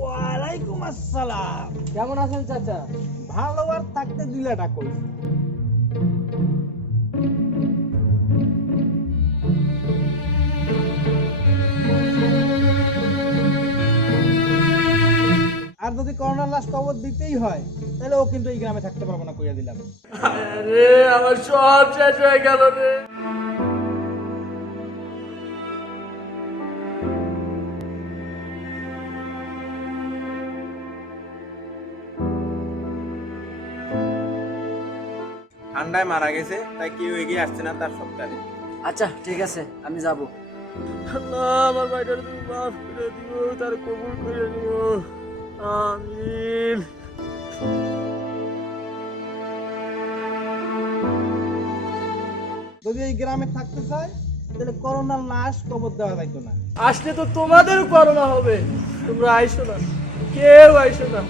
ওয়ালাইকুম আসসালাম। কেমন আছেন চাচা? ভালো আর থাকতে দিলাটা কই আর যদি করোনার লাশ কবর দিতেই হয় তাহলে ও কিন্তু এই গ্রামে থাকতে পারব না কইয়া দিলাম। আরে আমার সব শেষ হয়ে গেল রে। ঠান্ডায় মারা গেছে তাই কেউ এগিয়ে আসছে না তার সৎকারে আচ্ছা ঠিক আছে আমি যাব। না আমার ভাইটার তুমি মাফ করে দিও তার কবুল করে নিও। আমিন যদি এই গ্রামে থাকতে চায় তাহলে করোনা লাশ কবর দেওয়া যাইতো না। আসলে তো তোমাদের করোনা হবে। তোমরা আইসো না। কেউ আইসো না।